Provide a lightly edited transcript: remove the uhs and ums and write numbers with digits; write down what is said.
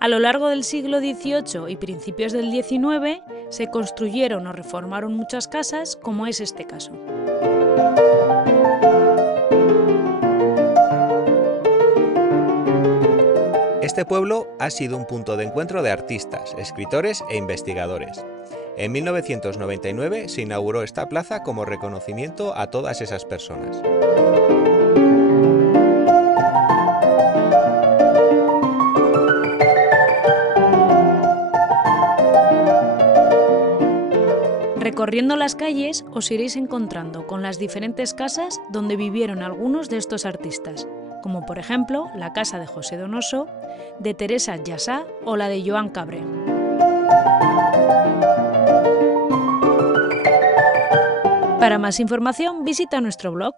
A lo largo del siglo XVIII y principios del XIX se construyeron o reformaron muchas casas, como es este caso. Este pueblo ha sido un punto de encuentro de artistas, escritores e investigadores. En 1999 se inauguró esta plaza como reconocimiento a todas esas personas. Recorriendo las calles os iréis encontrando con las diferentes casas donde vivieron algunos de estos artistas, como por ejemplo la casa de José Donoso, de Teresa Jassà o la de Joan Cabré. Para más información visita nuestro blog